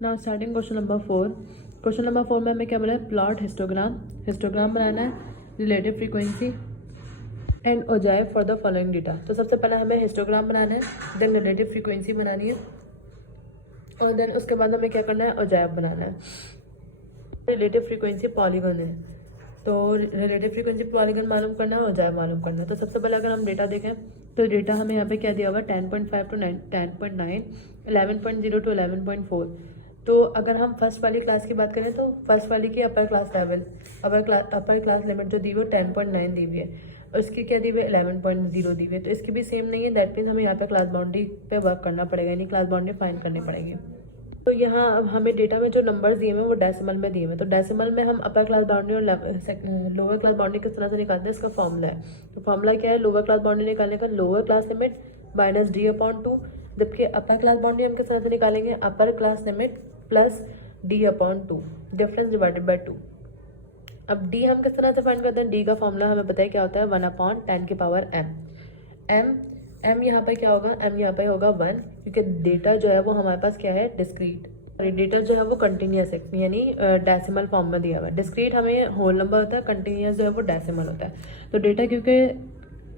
Now starting question number 4। Question number 4 में हमें क्या बोला है, प्लॉट हिस्टोग्राम बनाना है, relative frequency and ogive for the following data. तो सबसे पहले हमें हिस्टोग्राम बनाना है, देन रिलेटिव फ्रीक्वेंसी बनानी है और देन उसके बाद हमें क्या करना है, ओजाइव बनाना है। रिलेटिव फ्रीक्वेंसी पॉलीगन है, तो रिलेटिव फ्रीक्वेंसी पॉलीगन मालूम करना है, ओजाइव मालूम करना है। तो सबसे पहले अगर हम डेटा देखें तो डेटा हमें यहाँ पे क्या दिया हुआ है, 10.5 टू 10.9, 11.0 टू 11.4। तो अगर हम फर्स्ट वाली क्लास की बात करें तो फर्स्ट वाली की upper class level, upper class limit जो दी हुई है 10.9 दी हुई है, और उसकी क्या दी हुई है 11.0 दी हुई है। तो इसकी भी सेम नहीं है, दैट मीन्स हमें यहाँ पे क्लास बाउंड्री पे वर्क करना पड़ेगा, यानी क्लास बाउंड्री फाइंड करनी पड़ेगी। तो यहाँ अब हमें डेटा में जो नंबर्स दिए हुए हैं वो डेसिमल में दिए हुए हैं। तो डेसिमल में हम अपर क्लास बाउंड्री और लोअर क्लास बाउंड्री किस तरह से निकालते हैं, इसका फॉर्मूला है। तो फॉर्मूला क्या है, लोअर क्लास बाउंड्री निकालने का lower class limit minus d/2, जबकि अपर क्लास बाउंड्री हम किस तरह से निकालेंगे, upper class limit plus d/2, difference divided by 2। अब d हम किस तरह से फाइंड करते हैं, d का फॉर्मूला हमें पता है क्या होता है, 1/10⁻m। m यहाँ पे क्या होगा, m यहाँ पे होगा 1, क्योंकि डेटा जो है वो हमारे पास क्या है, डिस्क्रीट। और डेटा जो है वो कंटिन्यूस है, यानी डेसिमल फॉर्म में दिया हुआ है। डिस्क्रीट हमें होल नंबर होता है, कंटिन्यूस जो है वो डेसिमल होता है। तो डेटा क्योंकि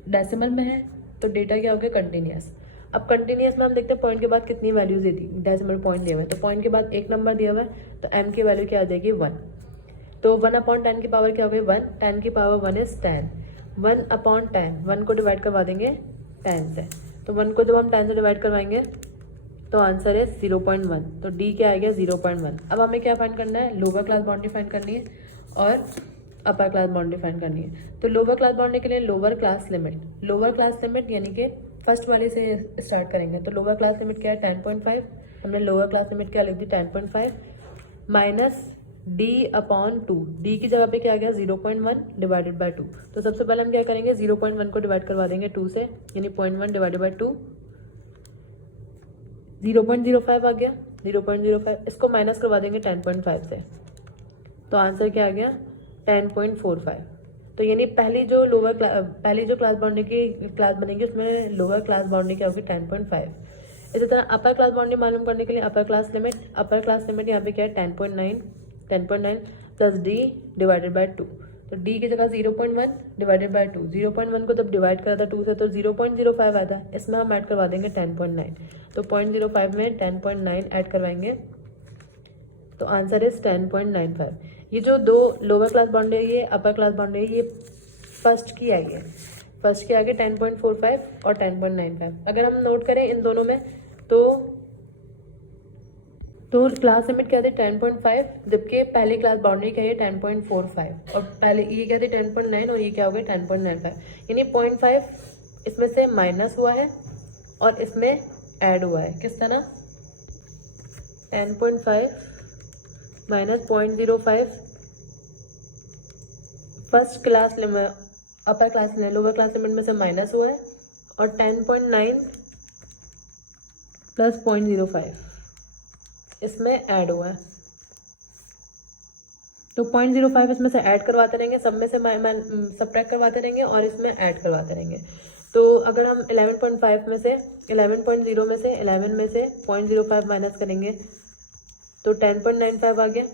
डेसिमल में है तो डेटा क्या हो गया, कंटिन्यूस। अब कंटिन्यूस में हम देखते हैं पॉइंट के बाद कितनी वैल्यूज दी, डेसिमल पॉइंट दिया हुआ है, तो पॉइंट के बाद एक नंबर दिया हुआ है, तो m की वैल्यू क्या आ जाएगी, 1। तो 1/10 की पावर क्या हो गई, 1, 10 की पावर 1 इज 10, 1/10, 1 को डिवाइड करवा देंगे 10 से, तो 1 को जब हम 10 से डिवाइड करवाएंगे तो आंसर है 0.1। तो डी क्या आ गया, 0.1। अब हमें क्या फाइंड करना है, लोअर क्लास बाउंड्री फाइंड करनी है और अपर क्लास बाउंड्री फाइंड करनी है। तो लोअर क्लास बाउंड्री के लिए लोअर क्लास लिमिट यानी कि फर्स्ट वाले से स्टार्ट करेंगे। तो लोअर क्लास लिमिट क्या है, 10.5। हमने लोअर क्लास लिमिट क्या लिख दी, 10.5 माइनस d/2। डी की जगह पे क्या आ गया, 0.1 डिवाइडेड बाई 2। तो सबसे पहले हम क्या करेंगे, 0.1 को डिवाइड करवा देंगे 2 से, यानी 0.1 डिवाइडेड बाई 2, 0.05 आ गया। 0.05 इसको माइनस करवा देंगे 10.5 से, तो आंसर क्या आ गया, 10.45। तो यानी पहली जो क्लास बाउंड्री की क्लास बनेगी उसमें लोअर क्लास बाउंड्री क्या होगी, 10.5। इसी तरह अपर क्लास बाउंड्री मालूम करने के लिए अपर क्लास लिमिट यहाँ पे क्या है, 10.9 प्लस डी डिवाइडेड बाई 2। तो डी की जगह 0.1 डिवाइडेड बाई 2, 0.1 को जब डिवाइड करा था 2 से तो 0.05 आया था, इसमें हम ऐड करवा देंगे 10.9। तो 0.05 में 10.9 ऐड करवाएंगे तो आंसर इज 10.95। ये जो दो लोअर क्लास बाउंड्री है, ये अपर क्लास बाउंड्री है, ये फर्स्ट की आई है, फर्स्ट के आगे 10.45 और 10.95। अगर हम नोट करें इन दोनों में तो क्लास लिमिट क्या थी 10.5, जबकि पहली क्लास बाउंड्री क्या है 10.45, और पहले ये क्या थे 10.9 और ये क्या हो गया 10.95, यानी 0.5 इसमें से माइनस हुआ है और इसमें ऐड हुआ है। किस तरह, 10.5 minus 0.05 first class limit, upper class limit, lower class limit में से माइनस हुआ है, और 10.9 प्लस 0.05 इसमें ऐड हुआ है। तो 0.05 इसमें से ऐड करवाते रहेंगे, सब में से सब्ट्रैक्ट करवाते रहेंगे और इसमें ऐड करवाते रहेंगे। तो अगर हम 11.0 में से 11 में से 0.05 माइनस करेंगे तो 10.95 आ गया,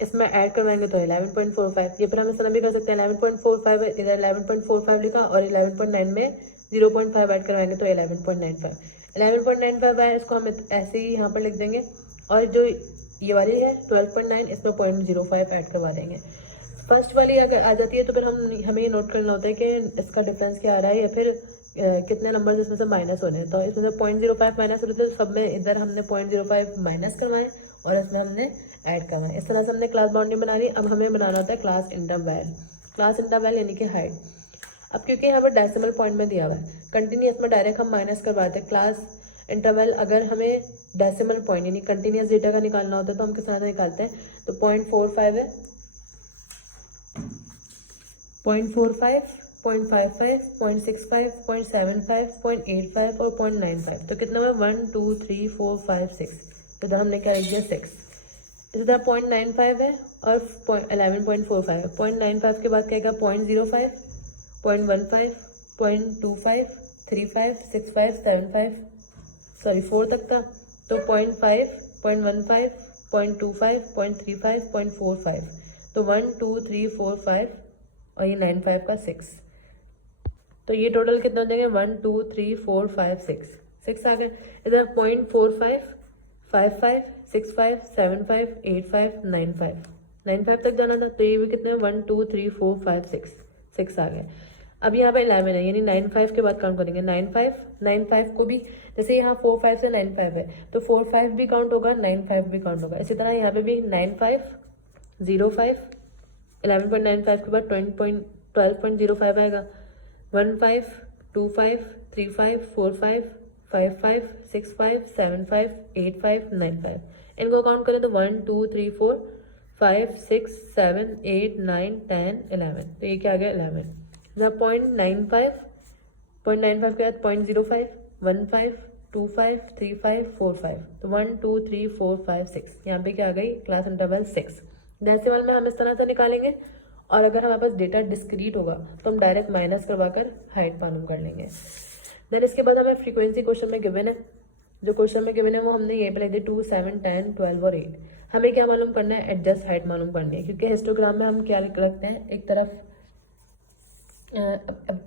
इसमें ऐड करवाएंगे तो 11.45। ये फिर हम इस तरह भी कर सकते हैं, 11.45 इधर 11.45 लिखा और 11.9 में 0.5 ऐड करवाएंगे तो 11.95। 11.95 आया, इसको हम ऐसे ही यहाँ पर लिख देंगे, और जो ये वाली है 12.9 इसमें 0.05 ऐड करवा देंगे। फर्स्ट वाली अगर आ जाती है तो फिर हमें ये नोट करना होता है कि इसका डिफरेंस क्या आ रहा है, या फिर कितने नंबर इसमें से माइनस होने हैं। तो इसमें से 0.05 माइनस होते थे, सब में इधर हमने 0.05 माइनस करवाए और इसमें हमने ऐड करवाए। इस तरह से हमने क्लास बाउंड्री बना ली। अब हमें बनाना होता है क्लास इंटरवल यानी कि हाइट। अब क्योंकि यहाँ पर डेसिमल पॉइंट में दिया हुआ है, कंटिन्यूस में डायरेक्ट हम माइनस करवाते हैं। क्लास इंटरवल अगर हमें डेसिमल पॉइंट यानी कंटिन्यूस डेटा का निकालना होता है तो हम किस तरह से निकालते हैं, तो 0.45 है, 0.45, 0.55, 0.65, 0.75, 0.85 और 0.95। तो कितना हुआ, 1 2 3 4 5 6। तो इधर हमने क्या लिख दिया, 6। इसी तरह 0.95 है और 11.45 है। 0.95 के बाद क्या है, 0.05, 0.15, 0.25, 35, 65, 75, 4 तक था। तो 0.5, 0.15, 0.25, 0.35, 0.45। तो 1 2 3 4 5 और ये 9 5 का 6। तो ये टोटल कितना हो जाएंगे 1 2 3 4 5 6 आ गए। इधर 0.45, 55, 65, 75, 85, 95 तक जाना था। तो ये भी कितने 1 2 3 4 5 6 आ गए। अब यहाँ पे 11 है, यानी 9 5 के बाद काउंट करेंगे 9 5 को भी, जैसे यहाँ 4 5 से 9 5 है तो 4 5 भी काउंट होगा, 9 5 भी काउंट होगा। इसी तरह यहाँ पे भी 9 5 0 5, 11.95 के बाद 12.05 आएगा। 1 5 2 5 3 5 4 5 5 5 6 5 7 5 8 5 9 5। इनको काउंट करें तो 1 2 3 4 5 6 7 8 9 10 11। तो ये क्या आ गया 11। जहाँ 0.95 के बाद 0.05 1 5 2 5 3 5 4 5। तो 1 2 3 4 5 6, यहाँ पे क्या आ गई क्लास इंटरवल 6। डेसिमल में हम इस तरह से निकालेंगे, और अगर हमारे पास डेटा डिस्क्रीट होगा तो हम डायरेक्ट माइनस करवाकर हाइट मालूम कर लेंगे। देन इसके बाद हमें फ्रीक्वेंसी क्वेश्चन में गिवन है, जो क्वेश्चन में गिवन है वो हमने ये पे लिख दी 2 7 10 12 और 8। हमें क्या मालूम करना है, एडजस्ट हाइट मालूम करनी है, क्योंकि हिस्टोग्राम में हम क्या रखते हैं, एक तरफ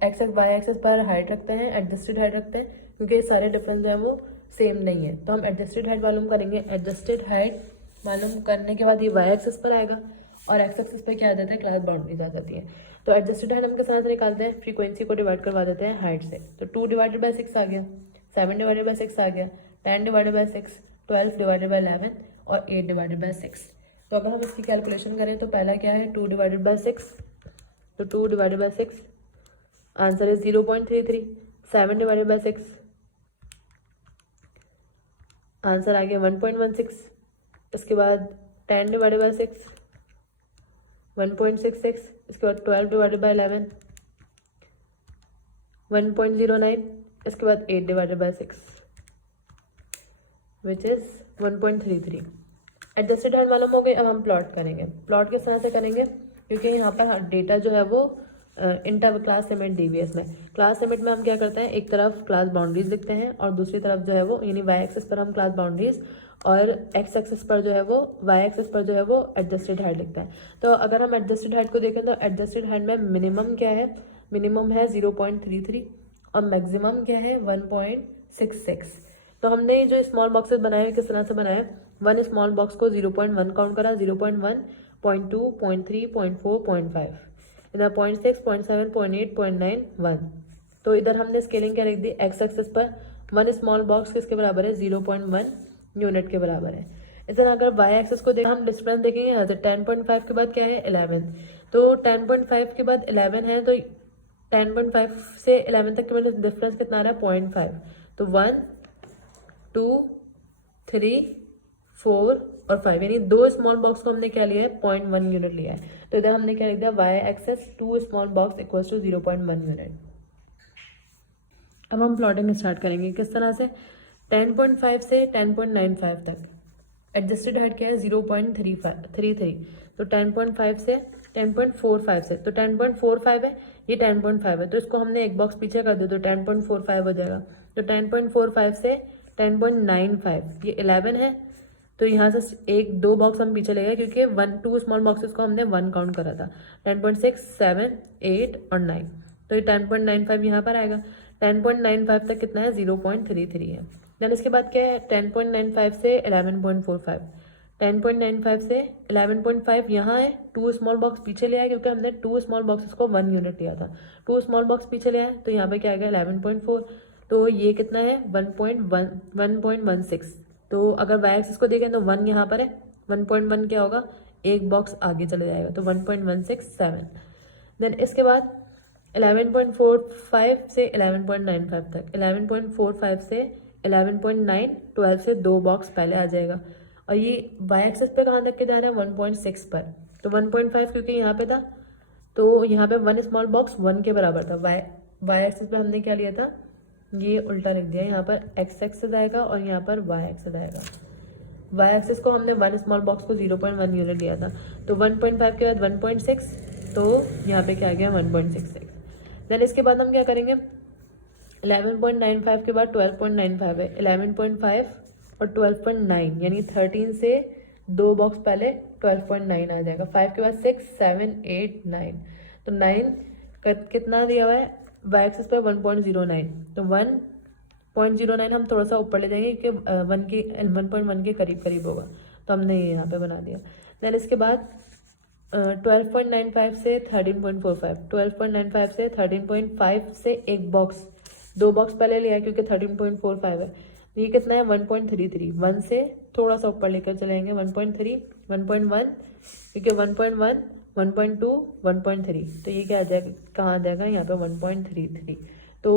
एक्सेस वाई एक्सेस पर हाइट रखते हैं, एडजस्टेड हाइट रखते हैं, क्योंकि सारे डिफरेंस जो है वो सेम नहीं है। तो हम एडजस्टेड हाइट मालूम करेंगे। एडजस्टेड हाइट मालूम करने के बाद ये वाई एक्सेस पर आएगा और एक्स एक्सेस पे क्या आ जाता है, क्लास बाउंड्रीज आ जाती है। तो एडजस्टेड हाइट हम किस तरह से निकालते हैं, फ्रीक्वेंसी को डिवाइड करवा देते हैं हाइट से। तो 2 डिवाइडेड बाई 6 आ गया, 7 डिवाइडेड बाई 6 आ गया, 10 डिवाइडेड बाई 6, 12 डिवाइडेड बाई 11 और 8 डिवाइडेड बाई 6। तो अगर हम इसकी कैलकुलेशन करें तो पहला क्या है 2 डिवाइडेड बाई 6, तो 2 divided by 6 answer is 0.33। 7 divided by 6 answer आ गया 1.16। इसके बाद 10 डिवाइडेड बाई 6 1.66। इसके बाद 12 डिवाइडेड बाई 11 1.09। इसके बाद 8 divided by 6 which is 1.33। Adjusted height मालूम हो गई। अब हम प्लॉट करेंगे। प्लॉट किस तरह से करेंगे, क्योंकि यहाँ पर डेटा जो है वो इंटर क्लास लिमिट डीवीएस में, क्लास लिमिट में हम क्या करते हैं, एक तरफ क्लास बाउंड्रीज लिखते हैं और दूसरी तरफ जो है वो यानी वाई एक्सेस पर हम क्लास बाउंड्रीज और एक्स एक्सेस पर जो है वो वाई एक्सेस पर जो है वो एडजस्टेड हाइट लिखते हैं। तो अगर हम एडजस्टेड हाइट को देखें तो एडजस्टेड हाइट में मिनिमम क्या है, मिनिमम है 0.33 और मैक्सिमम क्या है 1.66। तो हमने जो स्मॉल बॉक्सेस बनाए किस तरह से बनाए, वन स्मॉल बॉक्स को 0.1 काउंट करा, 0.1, 0.2, 0.3, 0.4, 0.5, इधर 0.6, 0.7, 0.8, 0.9, 1। तो इधर हमने स्केलिंग क्या लिख दी, एक्स एक्सेस पर वन स्मॉल बॉक्स किसके बराबर है 0.1 यूनिट के बराबर है। इस तरह अगर वाई एक्सेस को देखें, हम डिफरेंस देखेंगे यहाँ से 10.5 के बाद क्या है 11। तो 10.5 के बाद 11 है, तो 10.5 से 11 तक के डिफरेंस कितना आ रहा है 0.5। तो 1 2 3 4 और 5, यानी दो स्मॉल बॉक्स को हमने क्या लिया है 0.1 यूनिट लिया है। तो इधर हमने क्या लिख दिया, y axis 2 small box equals to 0.1 unit. अब हम प्लॉटिंग स्टार्ट करेंगे किस तरह से, 10.5 से 10.95 तक। एडजस्टेड हाइट क्या है 0.33, तो 10.5 से 10.45 से, तो 10.45 है, ये 10.5 है, तो इसको हमने एक बॉक्स पीछे कर दो तो 10.45 हो जाएगा। तो 10.45 से 10.95, ये 11 है, तो यहाँ से एक दो बॉक्स हम पीछे ले गए क्योंकि 2 स्मॉल बॉक्सेस को हमने 1 काउंट करा था। 10.6, 7, 8 और 9, तो ये 10.95 यहाँ पर आएगा। 10.95 तक कितना है 0.33 है। देन इसके बाद क्या है 10.95 से 11.45, 10.95 से 11.5 यहाँ है, 2 स्मॉल बॉक्स पीछे ले आए क्योंकि हमने 2 स्मॉल बॉक्सेस को 1 यूनिट लिया था। 2 स्मॉल बॉक्स पीछे ले आए तो यहाँ पे क्या आएगा 11.4, तो ये कितना है 1.16। तो अगर वाई एक्सिस को देखें तो 1 यहाँ पर है, 1.1 क्या होगा, एक बॉक्स आगे चले जाएगा, तो 1.167। देन इसके बाद 11.45 से 11.95 तक, 11.45 से 11.9, 12 से 2 बॉक्स पहले आ जाएगा। और ये वाई एक्सिस पे कहाँ तक के जा रहा है 1.6 पर, तो 1.5 क्योंकि यहाँ पे था तो यहाँ पे 1 स्मॉल बॉक्स 1 के बराबर था। वाई एक्सिस पे हमने क्या लिया था, ये उल्टा लिख दिया, यहाँ पर एक्स एक्सेस आएगा और यहाँ पर वाई एक्सेस आएगा। वाई एक्सेस को हमने 1 स्मॉल बॉक्स को 0.1 यूनिट लिया था, तो 1.5 के बाद 1.6, तो यहाँ पे क्या आ गया 1.66। देन इसके बाद हम क्या करेंगे, 11.95 के बाद 12.95 है, 11.5 और 12.9 यानी 13 से 2 बॉक्स पहले 12.9 आ जाएगा। 5 के बाद 6 7 8 9, तो 9 कितना दिया हुआ है वाई एक्सिस पर 1.09, तो 1.09 हम थोड़ा सा ऊपर ले जाएंगे क्योंकि 1.1 के करीब करीब होगा, तो हमने ये यहाँ पे बना दिया। देन इसके बाद 12.95 से 13.45, 12.95 से 13.5 से एक बॉक्स, 2 बॉक्स पहले लिया क्योंकि 13.45 है, ये कितना है 1.33, 1 से थोड़ा सा ऊपर लेकर चलेंगे 1.3 1.1, क्योंकि 1.1 1.2 1.3, तो ये क्या आ जाएगा, कहाँ आ जाएगा यहाँ पे 1.33। तो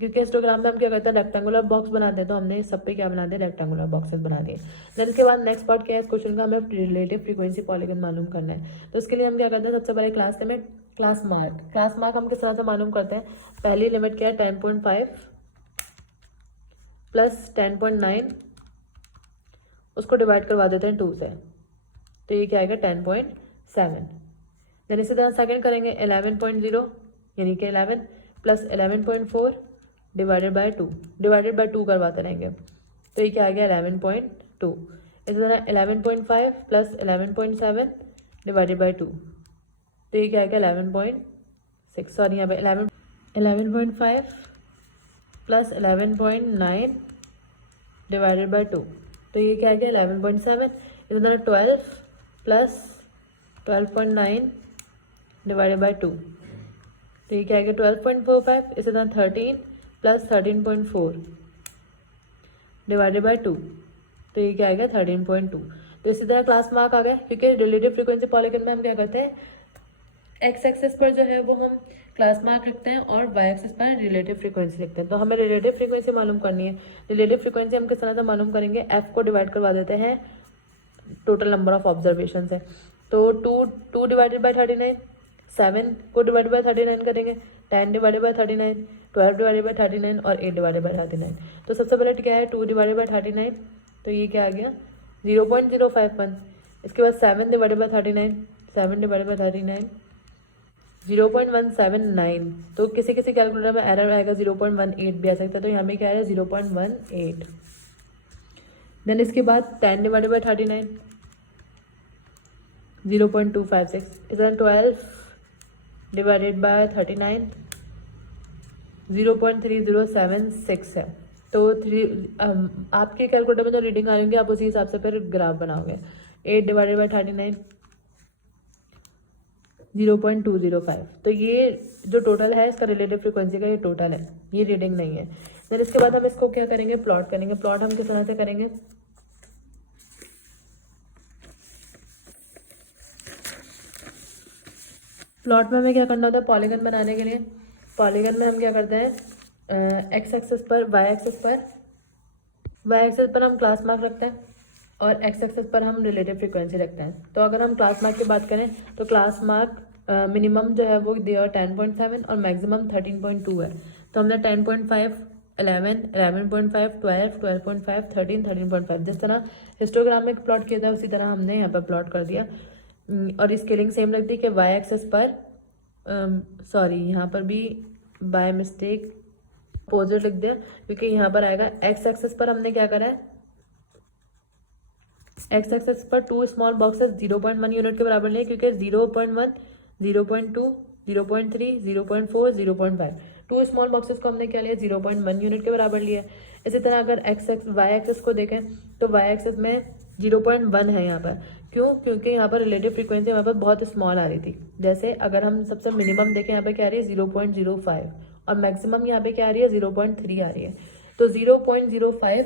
क्योंकि हिस्टोग्राम में हम क्या करते हैं रेक्टेंगुलर बॉक्स बनाते हैं, तो हमने सब पे क्या बना दिया रेक्टेंगुलर बॉक्सेस बना दिए। देन इसके बाद नेक्स्ट पार्ट क्या है इस क्वेश्चन का, हमें रिलेटिव फ्रीक्वेंसी पॉलीगन मालूम करना है। तो इसके लिए हम क्या करते हैं, सबसे पहले क्लास मार्क हम किस तरह से मालूम करते हैं, पहली लिमिट क्या है 10.5 प्लस 10.9, उसको डिवाइड करवा देते हैं 2 से, तो ये क्या आएगा 10.7। देन इसी तरह सेकंड करेंगे 11.0 यानी कि 11 प्लस 11.4 डिवाइडेड बाय 2 करवाते रहेंगे, तो ये क्या आ गया 11.2। इसी तरह 11.5 प्लस 11.7 डिवाइडेड बाय 2, तो ये क्या आ गया 11.6, सॉरी यहाँ पे 11.5 प्लस 11.9 डिवाइडेड बाय 2, तो ये क्या आ गया 11.7। इसी तरह 12 प्लस 12.9 डिवाइडेड बाय 2, तो ये क्या आ गया 12.45। इसी तरह 13 प्लस 13.4 डिवाइडेड बाय 2, तो ये क्या आएगा 13.2। तो इसी तरह क्लास मार्क आ गया, क्योंकि रिलेटिव फ्रीक्वेंसी पॉलीगन में हम क्या करते हैं एक्स एक्सिस पर जो है वो हम क्लास मार्क लिखते हैं और वाई एक्सिस पर रिलेटिव फ्रीक्वेंसी लिखते हैं। तो हमें रिलेटिव फ्रीक्वेंसी मालूम करनी है। रिलेटिव फ्रीक्वेंसी हम किस तरह से मालूम करेंगे, एफ को डिवाइड करवा देते हैं टोटल नंबर ऑफ ऑब्जर्वेशन से, तो 2 डिवाइडेड बाई 39, 7 को डिवाइड बाई 39 करेंगे, 10 डिवाइडेड बाई 39, 12 डिवाइडेड बाई 39 और 8 डिवाइडेड बाई 39। तो सबसे पहले क्या है 2 डिवाइडेड बाई 39, तो ये क्या आ गया 0.051। इसके बाद 7 डिवाइडेड बाई 39, 7 डिवाइडेड बाई 39 0.179, तो किसी किसी कैलकुलेटर में एरर आएगा 0.18 भी आ सकता है, तो यहाँ पे क्या है 0.18। देन इसके बाद 10 डिवाइडेड बाई 39 0.256, इधर 12 डिवाइडेड बाय 39 0.3076 है। तो आपके कैलकुलेटर में जो रीडिंग आ रही होंगी आप उसी हिसाब से फिर ग्राफ बनाओगे। 8 डिवाइडेड बाई 39 0.205, तो ये जो टोटल है इसका रिलेटिव फ्रीक्वेंसी का ये टोटल है, ये रीडिंग नहीं है। फिर इसके बाद हम इसको क्या करेंगे प्लॉट करेंगे। प्लॉट हम किस तरह से करेंगे, प्लॉट में हमें क्या करना होता है पॉलीगन बनाने के लिए, पॉलीगन में हम क्या करते हैं एक्स एक्सिस पर वाई एक्सिस पर हम क्लास मार्क रखते हैं और एक्स एक्सिस पर हम रिलेटिव फ्रीक्वेंसी रखते हैं। तो अगर हम क्लास मार्क की बात करें तो क्लास मार्क मिनिमम जो है वो दिया 10.7 और मैक्सिमम 13.2 है। तो हमने 10.5 11 11.5 12 12.5 13 13.5 जिस तरह हिस्टोग्राम में प्लॉट किया था उसी तरह हमने यहाँ पर प्लॉट कर दिया। और स्केलिंग सेम रख दी कि वाई एक्सिस पर सॉरी यहाँ पर भी बाय मिस्टेक अपोजिट लिख दिया, क्योंकि यहाँ पर आएगा एक्स एक्सिस पर हमने क्या करा है, एक्स एक्सिस पर 2 स्मॉल बॉक्सेस 0.1 यूनिट के बराबर लिए, क्योंकि 0.1 0.2 0.3 0.4 0.5 2 स्मॉल बॉक्सेस को हमने क्या लिया 0.1 यूनिट के बराबर लिया। इसी तरह अगर वाई एक्सिस को देखें तो वाई एक्सिस में 0.1 है यहाँ पर, क्यों, क्योंकि यहाँ पर रिलेटिव फ्रीक्वेंसी यहाँ पर बहुत स्मॉल आ रही थी। जैसे अगर हम सबसे मिनिमम देखें यहाँ पे क्या आ रही है 0.05 और मैक्सिमम यहाँ पे क्या आ रही है 0.3 आ रही है। तो 0.05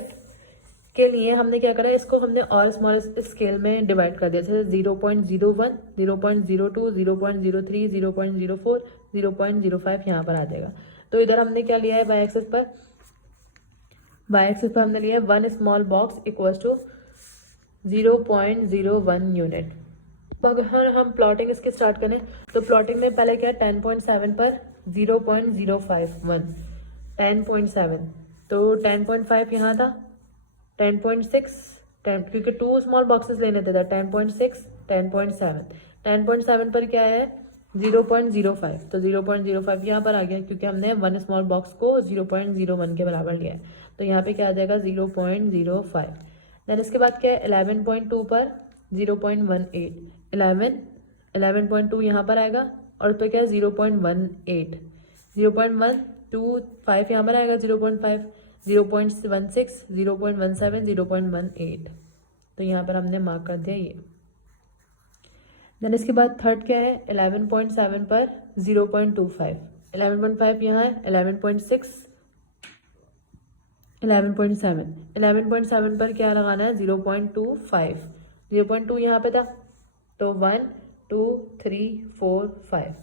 के लिए हमने क्या करा, इसको हमने और स्मॉल स्केल में डिवाइड कर दिया, जैसे 0.01 0.02 0.03 0.04 0.05 यहाँ पर आ जाएगा। तो इधर हमने क्या लिया है वाई एक्सिस पर हमने लिया है 1 small box equals to 0.01 unit. अगर हम प्लॉटिंग इसकी स्टार्ट करें तो प्लॉटिंग में पहले क्या 10.7 पर 0.051 10.7, तो 10.5 यहाँ था 10.6 क्योंकि 2 स्मॉल बॉक्सेस लेने थे 10.6 10.7 10.7 पर क्या है 0.05, तो 0.05 यहाँ पर आ गया क्योंकि हमने 1 स्मॉल बॉक्स को 0.01 के बराबर लिया है। तो यहाँ पे क्या आ जाएगा 0.05। देन इसके बाद क्या है 11.2 पर 0.18, 11.2 यहाँ पर आएगा और उस पर क्या है 0.18, 0.125 यहाँ पर आएगा 0.5, 0.16, 0.17, 0.18। तो यहाँ पर हमने मार्क कर दिया ये। देन इसके बाद थर्ड क्या है 11.7 पर 0.25, 11.5 यहाँ है 11.6, 11.7, 11.7 पर क्या लगाना है 0.25, 0.2 यहाँ पे था तो 1 2 3 4 5,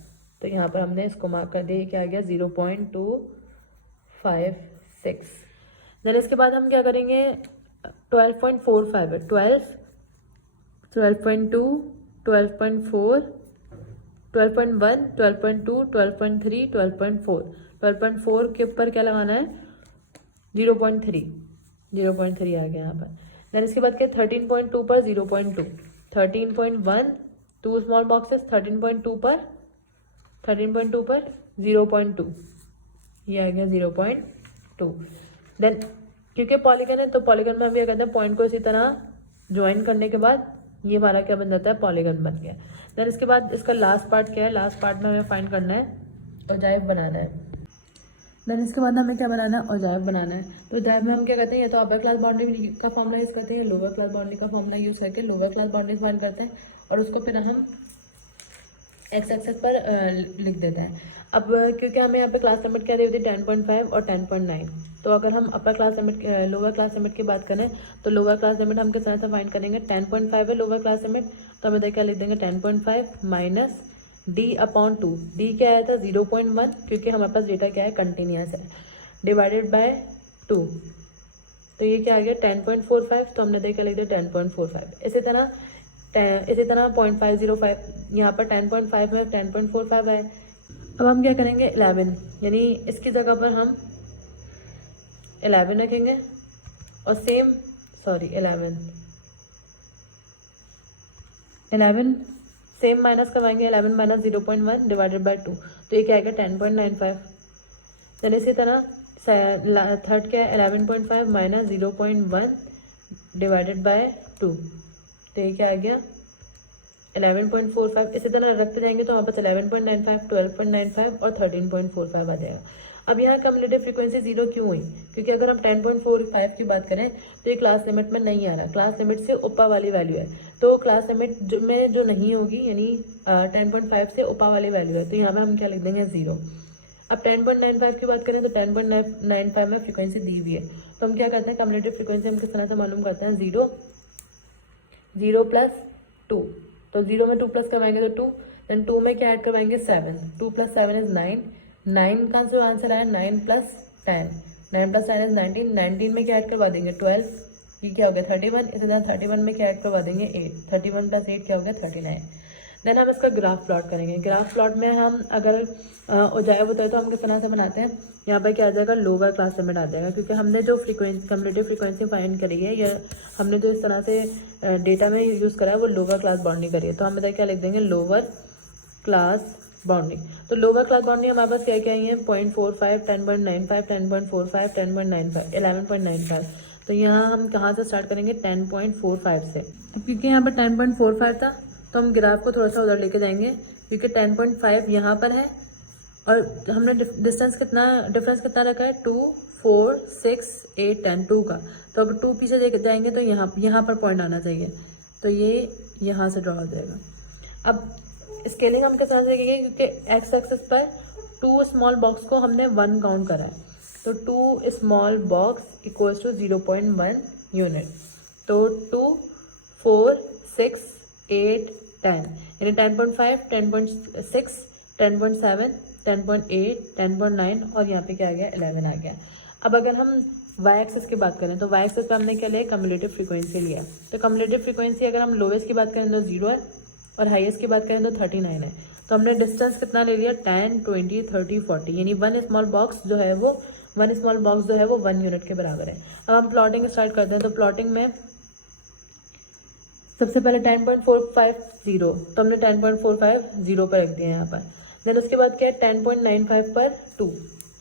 तो यहाँ पर हमने इसको मार्क कर दिया, क्या आ गया 0.256। देन इसके बाद हम क्या करेंगे 12.45 है 12, 12.2, 12.4, 12.1, 12.2, 12.3, 12.4, 12.4 के ऊपर क्या लगाना है 0.3, 0.3 आ गया यहाँ पर। देन इसके बाद क्या 13.2 पर 0.2, 13.1 2 स्मॉल बॉक्सेस, 13.2 पर 0.2, ये आ गया 0.2। देन क्योंकि पॉलीगन है तो पॉलीगन में हम क्या कहते हैं पॉइंट को इसी तरह ज्वाइन करने के बाद ये हमारा क्या बन जाता है पॉलीगन बन गया। देन इसके बाद इसका लास्ट पार्ट क्या है, लास्ट पार्ट में हमें फाइंड करना है ओजाइव बनाना है। देन इसके बाद हमें क्या बनाना है ओजाइव बनाना है। तो ओजाइव में हम क्या करते हैं या तो अपर क्लास बाउंड्री का फॉर्मूला यूज़ करते हैं, लोअर क्लास बाउंड्री का फॉर्मूला यूज़ करके लोअर क्लास बाउंड्री फाइंड करते हैं और उसको फिर हम एक्स एक्सेस पर लिख देते हैं। अब क्योंकि हमें यहाँ पे क्लास लिमिट क्या दी हुई थी 10.5 और 10.9, तो अगर हम upper class limit lower class limit की बात करें तो लोअर क्लास लिमिट हम किस तरह से फाइंड करेंगे 10.5 है लोअर क्लास लिमिट, तो हमें क्या लिख देंगे 10.5 माइनस d/2, d क्या आया था 0.1 क्योंकि हमारे पास डेटा क्या है कंटिन्यूस है, डिवाइडेड बाय 2, तो ये क्या आ गया 10.45, तो हमने देखा लिख दिया 10.45। इसी तरह 0.505 यहाँ पर 10.5 में 10.45 है। अब हम क्या करेंगे 11, यानी इसकी जगह पर हम 11 रखेंगे और सेम 11 सेम माइनस करवाएंगे, 11 माइनस 0.1 डिवाइडेड बाय 2, तो ये क्या आएगा 10.95। देन इसी तरह थर्ड क्या है 11.5 माइनस 0.1 डिवाइडेड बाय 2, तो ये क्या आ गया 11.45। इसी तरह रखते जाएंगे तो वहाँ पर 11.95, 12.95 और 13.45 आ जाएगा। अब यहाँ कम्युलेटिव फ्रीक्वेंसी 0 क्यों हुई, क्योंकि अगर हम 10.45 की बात करें तो ये क्लास लिमिट में नहीं आ रहा, क्लास लिमिट से ऊपर वाली वैल्यू है, तो क्लास लिमिट में जो नहीं होगी यानी 10.5 से ऊपर वाली वैल्यू है, तो यहाँ पर हम क्या लिख देंगे 0। अब 10.95 की बात करें तो 10.95 में फ्रीक्वेंसी दी हुई है, तो हम क्या करते हैं कम्युलेटिव फ्रीक्वेंसी हम किस तरह से मालूम करते हैं 0 प्लस 2, तो 0 में 2 प्लस करवाएंगे तो 2, देन 2 में क्या ऐड करवाएंगे 7, 2 प्लस 7 इज 9, 9 का जो आंसर आया 9 प्लस 10, 9 प्लस 10 इज 19, 19 में क्या ऐड करवा देंगे 12, ये क्या हो गया 31, इसी तरह 31 में क्या ऐड करवा देंगे 8, 31 प्लस 8 क्या हो गया 39। देन हम इसका ग्राफ प्लॉट करेंगे। ग्राफ प्लॉट में हम अगर ओजाइव होता है तो हम किस तरह से बनाते हैं, यहाँ पर क्या आ जाएगा लोअर क्लास लिमिट आ जाएगा, क्योंकि हमने जो कम्युलेटिव फ्रीक्वेंसी फाइंड करी है या हमने जो इस तरह से डेटा में यूज़ करा है वो लोअर क्लास बाउंड्री करी है, तो हम क्या लिख देंगे लोअर क्लास बाउंड्री। तो लोअर क्लास बाउंड्री हमारे पास क्या क्या आई है 0.45, 10.95, 10.45, 10.95, 11.95, तो यहाँ हम कहाँ से स्टार्ट करेंगे 10.45 से, क्योंकि यहाँ पर 10.45 था तो हम ग्राफ को थोड़ा सा उधर लेके जाएंगे, क्योंकि 10.5 यहाँ पर है और हमने डिफरेंस कितना रखा है 2 4 6 8 10 2 का, तो अगर 2 पीछे लेके जाएंगे तो यहाँ पर पॉइंट आना चाहिए, तो ये यहाँ से ड्रॉ हो जाएगा। अब स्केलिंग हम किस तरह से देखेंगे, क्योंकि एक्स एक्सिस पर 2 स्मॉल बॉक्स को हमने 1 काउंट करा है, तो 2 small box equals to 0.1 unit, तो 2 4 6 8 10 यानी 10.5 10.6 10.7 10.8 10.9 और यहाँ पे क्या आ गया 11 आ गया। अब अगर हम वाई एक्सिस की बात करें तो वाई एक्सिस पे हमने क्या लिया कम्युलेटिव फ्रीक्वेंसी लिया, तो कम्युलेटिव फ्रीक्वेंसी अगर हम लोवेस्ट की बात करें तो 0 है और हाईएस्ट की बात करें तो 39 है, तो हमने डिस्टेंस कितना ले लिया 10 20 30 40 यानी 1 स्मॉल बॉक्स जो है वो 1 यूनिट के बराबर है। अब हम प्लॉटिंग स्टार्ट करते हैं, तो प्लॉटिंग में सबसे पहले 10.45 0, तो हमने 10.45 0 पर रख दिया यहाँ पर। देन उसके बाद क्या है 10.95 पर 2,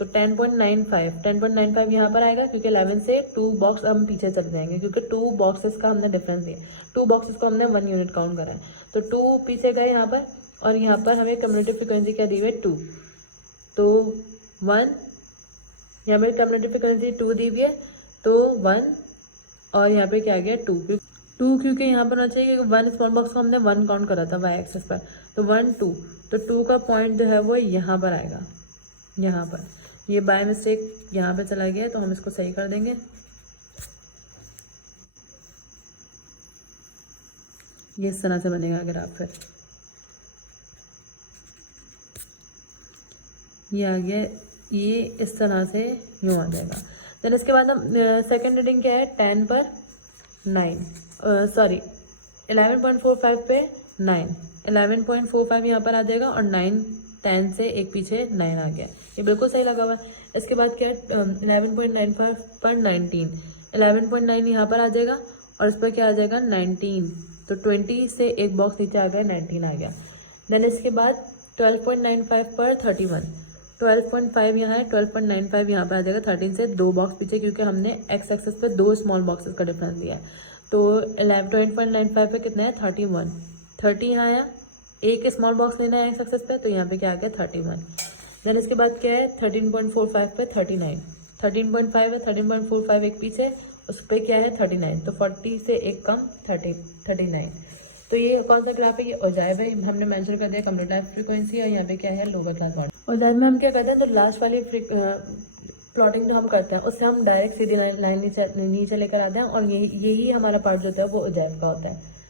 तो 10.95 यहाँ पर आएगा, क्योंकि 11 से 2 बॉक्स हम पीछे चले जाएंगे, क्योंकि 2 बॉक्सेस का हमने डिफरेंस दिया, 2 बॉक्सेस को हमने 1 यूनिट काउंट करा है, तो 2 पीछे गए यहाँ पर, और यहाँ पर हमें कम्युलेटिव फ्रीक्वेंसी क्या दी हुई है 2, तो 1, यहाँ पर कम्युलेटिव फ्रीक्वेंसी 2 दी हुई है, तो 1, और यहाँ पे क्या आ गया 2 क्योंकि यहाँ पर होना चाहिए, क्योंकि 1 स्मॉल बॉक्स को हमने 1 काउंट करा था वाई एक्सेस पर, तो 1 2, तो 2 का पॉइंट जो है वो यहाँ पर आएगा, यहाँ पर ये बाय मिस्टेक यहाँ पे चला गया, तो हम इसको सही कर देंगे। ये इस तरह से बनेगा अगर आप फिर ये आ गया, ये इस तरह से यूँ आ जाएगा। देन इसके बाद हम सेकेंड रीडिंग क्या है 10 पर 9 सॉरी 11.45 पे 9, 11.45 यहाँ पर आ जाएगा, और 9 10 से एक पीछे 9 आ गया, ये बिल्कुल सही लगा हुआ है। इसके बाद क्या है 11.95 पर 19, 11.9 यहाँ पर आ जाएगा, और इस पर क्या आ जाएगा 19, तो 20 से एक बॉक्स नीचे आ गया, 19 आ गया। देन इसके बाद 12.95 पर 31, 12.5 यहाँ है, 12.95 यहाँ पर आ जाएगा, 13 से 2 बॉक्स पीछे, क्योंकि हमने एक्स एक्सेस पे 2 स्मॉल बॉक्सेस का डिफरेंस दिया है, तो 12.95 पे कितना है 31, 30 यहाँ आया, एक स्मॉल बॉक्स लेना है एक्स एक्सेस पे, तो यहाँ पे क्या आ गया 31। देन इसके बाद क्या है 13.45 पे 39, 13.5 है, 13.45 एक पीछे, उस पर क्या है 39, तो 40 से एक कम 39। तो ये कौन सा ग्राफ है, ये ओजाइव है, हमने मेंशन कर दिया कम्युलेटिव फ्रीक्वेंसी, और यहाँ पे क्या है लोअर क्लास मॉडल। ओजाइव में हम क्या करते हैं, तो लास्ट वाली प्लॉटिंग जो हम करते हैं उससे हम डायरेक्ट सीधी लाइन नीचे लेकर आते हैं, और यही हमारा पार्ट जो होता है वो ओजाइव का होता है।